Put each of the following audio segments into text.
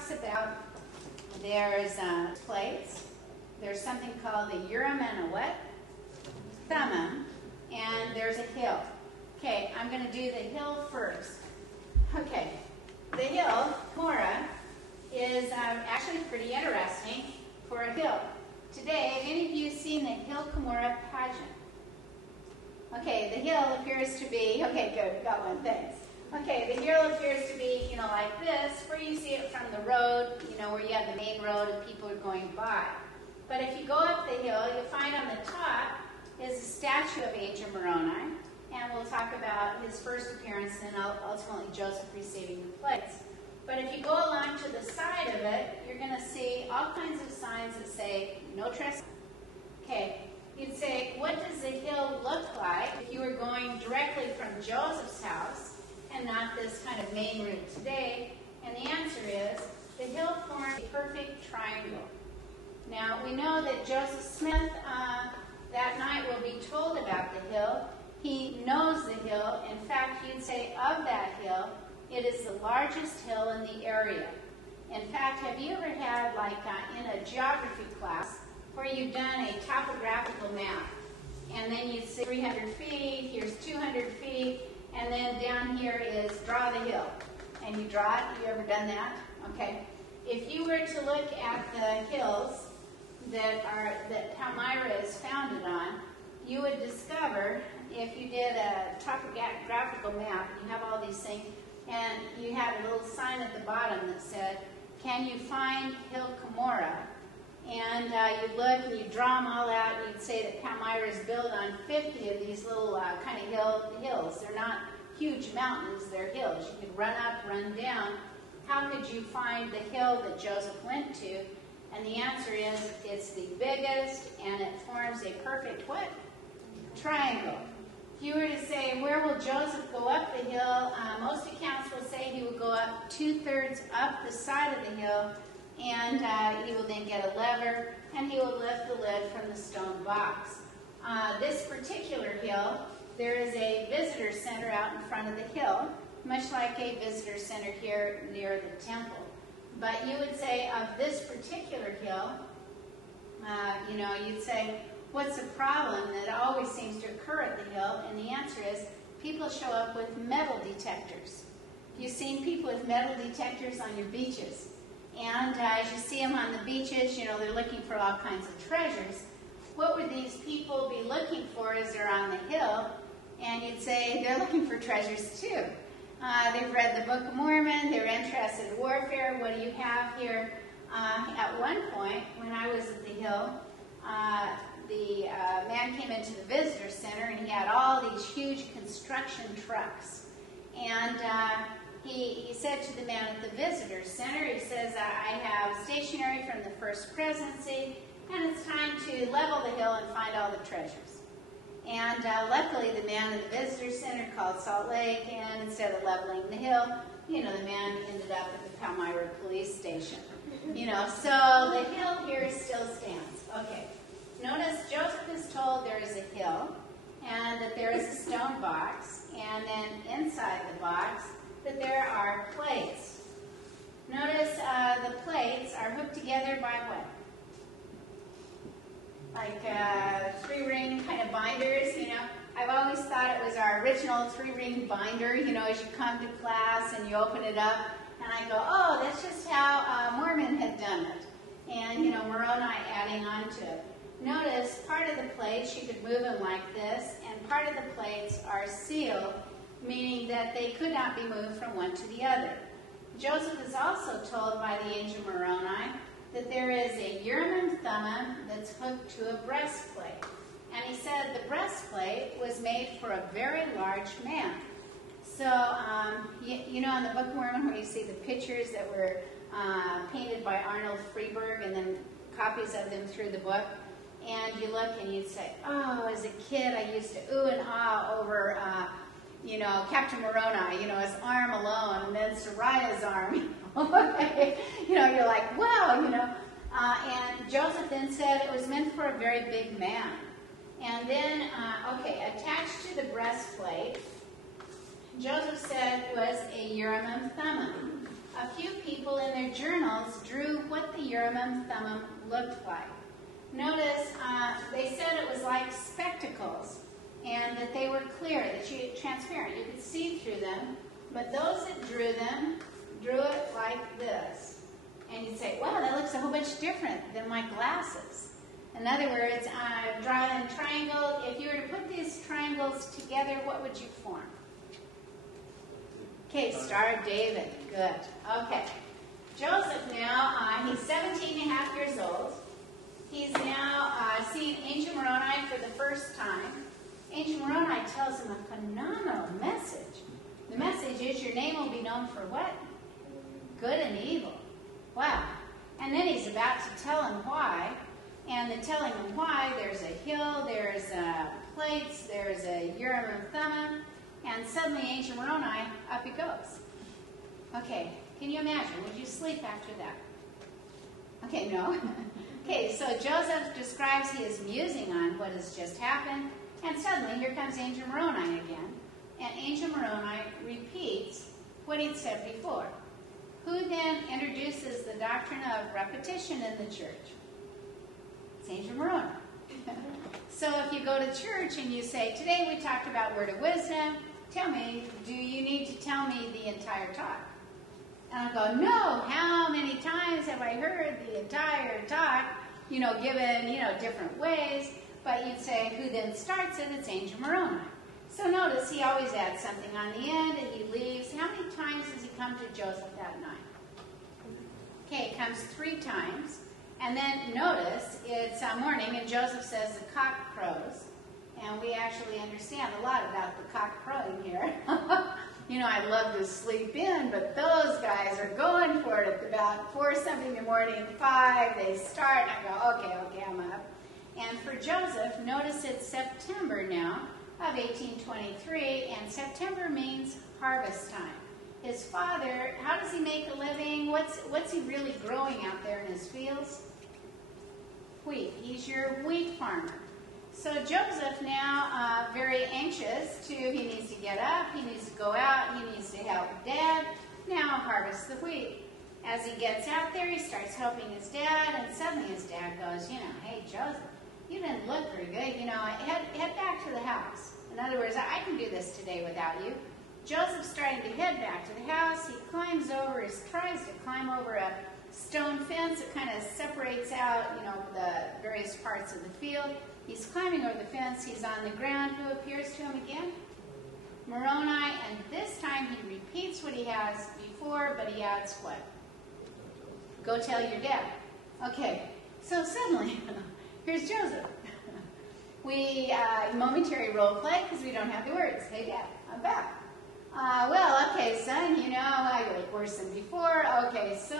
talks about there's plates, there's something called a Urim and a what? Thummim, and there's a hill. Okay, I'm going to do the hill first. Okay, the hill, Mora, is actually pretty interesting for a hill. Today, have any of you seen the Hill Cumorah pageant? Okay, the hill appears to be, okay, good, got one, thanks. Okay, the hill appears to be, like this, where you see it from the road, where you have the main road and people are going by. But if you go up the hill, you'll find on the top is a statue of Angel Moroni, and we'll talk about his first appearance and ultimately Joseph receiving the plates. But if you go along to the side of it, you're going to see all kinds of signs that say, no trespassing. Okay, you'd say, what does the hill look like if you were going directly from Joseph's house and not this kind of main route today? And the answer is, the hill formed a perfect triangle. Now, we know that Joseph Smith that night will be told about the hill. He knows the hill. In fact, you'd say of that hill, it is the largest hill in the area. In fact, have you ever had, like in a geography class, where you've done a topographical map, and then you'd say 300 feet, here's 200 feet, and then down here is draw the hill. And you draw it. Have you ever done that? Okay. If you were to look at the hills that Palmyra is founded on, you would discover, if you did a topographical map, you have all these things, and you had a little sign at the bottom that said, can you find Hill Cumorah? And you'd look and you'd draw them all out, and you'd say that Palmyra is built on 50 of these little kind of hills. They're not huge mountains, they're hills. You could run up, run down. How could you find the hill that Joseph went to? And the answer is, it's the biggest, and it forms a perfect what? Triangle. If you were to say, where will Joseph go up the hill? Most accounts will say he will go up 2/3 up the side of the hill, and he will then get a lever, and he will lift the lid from the stone box. This particular hill, there is a visitor center out in front of the hill, much like a visitor center here near the temple. But you would say of this particular hill, you'd say, what's the problem that always seems to occur at the hill? And the answer is, people show up with metal detectors. You've seen people with metal detectors on your beaches. And as you see them on the beaches, they're looking for all kinds of treasures. What would these people be looking for as they're on the hill? And you'd say, they're looking for treasures too. They've read the Book of Mormon, they're interested in warfare. What do you have here? At one point, when I was at the hill, the man came into the visitor center, and he had all these huge construction trucks. And he said to the man at the visitor center, he says, I have stationery from the First Presidency, and it's time to level the hill and find all the treasures. And luckily, the man at the visitor center called Salt Lake, and instead of leveling the hill, the man ended up at the Palmyra police station. So the hill here still stands. Okay. Notice Joseph is told there is a hill, and that there is a stone box, and then inside the box that there are plates. Notice the plates are hooked together by what? Like 3-ring kind of binders, I've always thought it was our original 3-ring binder, as you come to class and you open it up, and I go, oh, that's just how Mormon had done it. And, Moroni adding on to it. Notice part of the plates, you could move them like this, and part of the plates are sealed, meaning that they could not be moved from one to the other. Joseph is also told by the angel Moroni that there is a Urim and Thummim that's hooked to a breastplate. And he said the breastplate was made for a very large man. So, in the Book of Mormon where you see the pictures that were painted by Arnold Freeberg and then copies of them through the book, and you look and you'd say, oh, as a kid I used to ooh and ah over, Captain Moroni, his arm alone, and then Sariah's arm. You're like, wow, and Joseph then said it was meant for a very big man. And then, attached to the breastplate, Joseph said was a Urim and Thummim. a few people in their journals drew what the Urim and Thummim looked like. Notice they said it was like spectacles, and that they were clear, transparent. You could see through them, but those that drew them drew it like this. And you'd say, wow, that looks a whole bunch different than my glasses. In other words, drawing a triangle, if you were to put these triangles together, what would you form? Okay, Star of David. Good. Okay. Joseph now, he's 17 and a half years old. He's now seeing Angel Moroni for the first time. Angel Moroni tells him a phenomenal message. The message is your name will be known for what? Good and evil. Wow. And then he's about to tell him why. And the telling him why, there's a hill, there's plates, there's a Urim and Thummim, and suddenly Angel Moroni, up he goes. Okay, can you imagine? Would you sleep after that? Okay, no. Okay, so Joseph describes he is musing on what has just happened, and suddenly here comes Angel Moroni again, and Angel Moroni repeats what he'd said before. Who then introduces the doctrine of repetition in the church? It's Angel Moroni. So if you go to church and you say, today we talked about word of wisdom, tell me, do you need to tell me the entire talk? And I'll go, no, how many times have I heard the entire talk, given, different ways, but you'd say, who then starts it? It's Angel Moroni. So notice he always adds something on the end and he leaves. How many times does he come to Joseph that night? Okay, it comes 3 times. And then notice it's morning and Joseph says the cock crows. And we actually understand a lot about the cock crowing here. I'd love to sleep in, but those guys are going for it at about 4 something in the morning, 5, they start, and I go, okay, I'm up. And for Joseph, notice it's September now of 1823, and September means harvest time. His father, how does he make a living? What's he really growing out there in his fields? Wheat. He's your wheat farmer. So Joseph now, very anxious he needs to get up, he needs to go out, he needs to help Dad now harvest the wheat. As he gets out there, he starts helping his dad, and suddenly his dad goes, hey, Joseph, you didn't look very good, head back to the house. In other words, I can do this today without you. Joseph's starting to head back to the house. He tries to climb over a stone fence that kind of separates out, the various parts of the field. He's climbing over the fence. He's on the ground. Who appears to him again? Moroni, and this time he repeats what he has before, but he adds what? Go tell your dad. Okay, so suddenly, here's Joseph. We, momentary role play because we don't have the words. Hey, Dad, I'm back. Well, okay, son, I look worse than before. Okay, so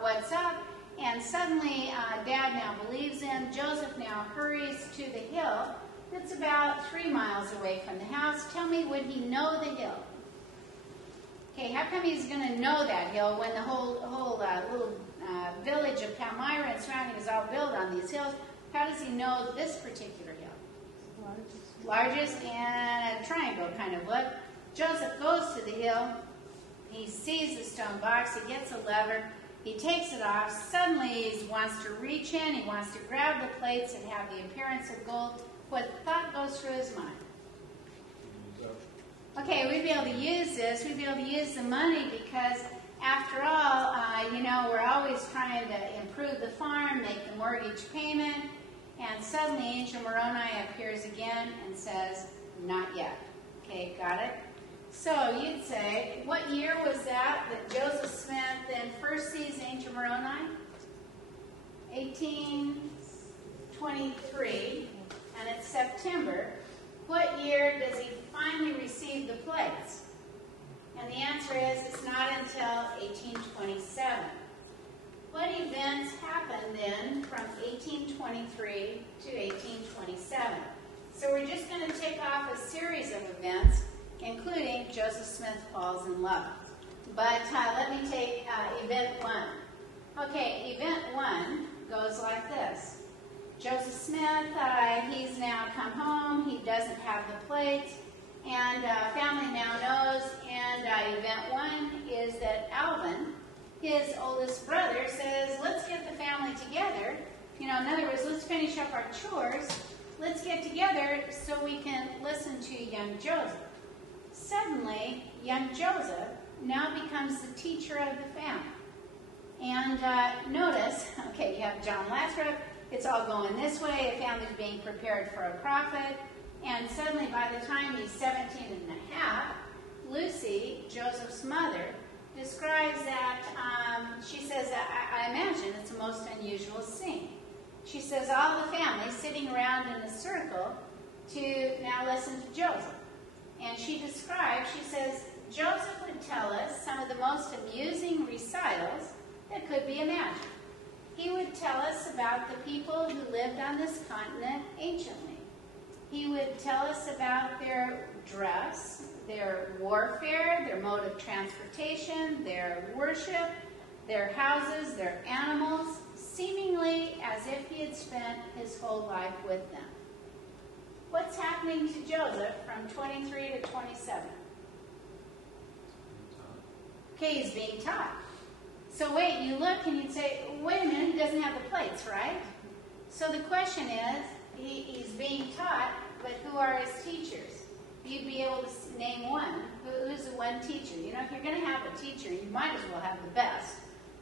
what's up? And suddenly, Dad now believes him. Joseph now hurries to the hill that's about 3 miles away from the house. Tell me, would he know the hill? Okay, how come he's going to know that hill when the whole little village of Palmyra and surrounding is all built on these hills? How does he know this particular hill? Largest and a triangle kind of look. Joseph goes to the hill. He sees the stone box. He gets a lever. He takes it off. Suddenly he wants to reach in. He wants to grab the plates that have the appearance of gold. What thought goes through his mind? Okay, we'd be able to use this. We'd be able to use the money because, after all, we're always trying to improve the farm, make the mortgage payment. And suddenly Angel Moroni appears again and says, not yet. Okay, got it? So you'd say, what year was that Joseph Smith then first sees Angel Moroni? 1823, and it's September. What year does he finally receive the plates? And the answer is it's not until 1827. What events happened then from 1823 to 1827? So we're just going to take off a series of events, including Joseph Smith falls in love. But let me take event 1. Okay, event 1 goes like this. Joseph Smith, he's now come home. He doesn't have the plates. And family now knows, and event one is that Alvin, his oldest brother, says, let's get the family together. In other words, let's finish up our chores. Let's get together so we can listen to young Joseph. Suddenly, young Joseph now becomes the teacher of the family. And notice, okay, you have John Lathrop. It's all going this way. The family's being prepared for a prophet. And suddenly, by the time he's 17 and a half, Lucy, Joseph's mother, describes that, she says, I imagine it's a most unusual scene. She says all the family sitting around in a circle to now listen to Joseph. And she describes, she says, Joseph would tell us some of the most amusing recitals that could be imagined. He would tell us about the people who lived on this continent anciently. He would tell us about their dress, their warfare, their mode of transportation, their worship, their houses, their animals, seemingly as if he had spent his whole life with them. What's happening to Joseph from 23 to 27? Okay, he's being taught. So wait, you look and you'd say, wait a minute, he doesn't have the plates, right? So the question is, he's being taught, but who are his teachers? You'd be able to name one. Who's the one teacher? If you're going to have a teacher, you might as well have the best.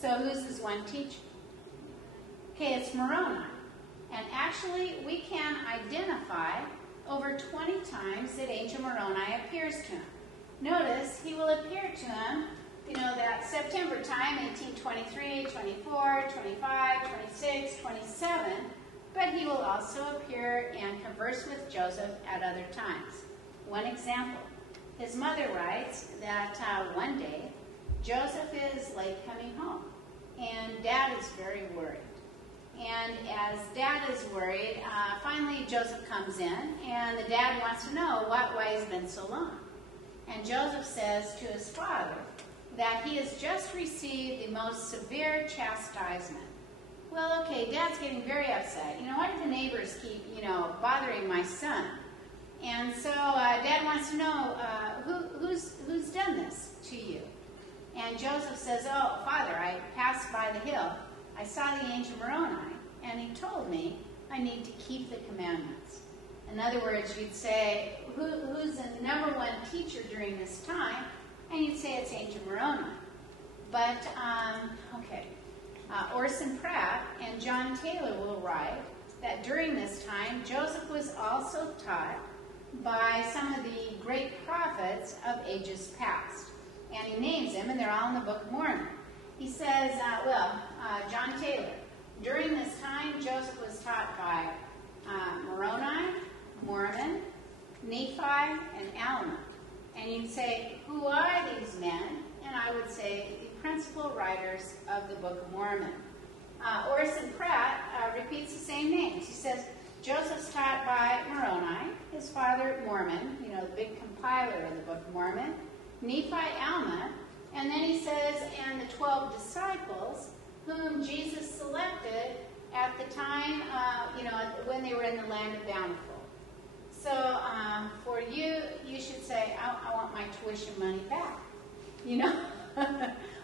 So who's this one teacher? Okay, it's Moroni. And actually, we can identify over 20 times that Angel Moroni appears to him. Notice, he will appear to him, that September time, 1823, 24, 25, 26, 27, but he will also appear and converse with Joseph at other times. One example, his mother writes that one day, Joseph is late coming home, and Dad is very worried. And as Dad is worried, finally Joseph comes in, and the dad wants to know why he's been so long. And Joseph says to his father that he has just received the most severe chastisement. Well, okay, Dad's getting very upset. Why do the neighbors keep, bothering my son? And so Dad wants to know, who's done this to you? And Joseph says, oh, Father, I passed by the hill. I saw the angel Moroni, and he told me I need to keep the commandments. In other words, you'd say, who's the number one teacher during this time? And you'd say it's Angel Moroni. But, okay, Orson Pratt and John Taylor will write that during this time, Joseph was also taught by some of the great prophets of ages past. And he names them, and they're all in the Book of Mormon. He says, John Taylor, during this time, Joseph was taught by Moroni, Mormon, Nephi, and Alma. And you'd say, who are these men? And I would say, the principal writers of the Book of Mormon. Orson Pratt repeats the same names. He says, Joseph's taught by Moroni, his father Mormon, the big compiler of the Book of Mormon, Nephi, Alma, and then he says, and the 12 disciples whom Jesus selected at the time, when they were in the land of Bountiful. So for you, you should say, I want my tuition money back.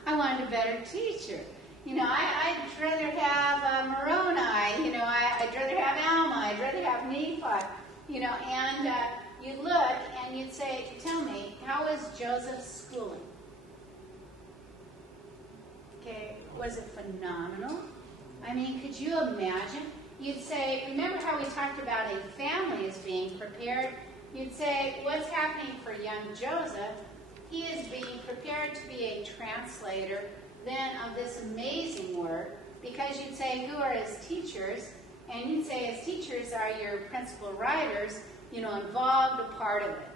I wanted a better teacher. I'd rather have Moroni. I'd rather have Alma. I'd rather have Nephi. And you'd look and you'd say, tell me, how was Joseph's schooling? Okay, was it phenomenal? I mean, could you imagine? You'd say, remember how we talked about a family is being prepared? You'd say, what's happening for young Joseph? He is being prepared to be a translator then of this amazing work, because you'd say, who are his teachers? And you'd say his teachers are your principal writers, involved, a part of it.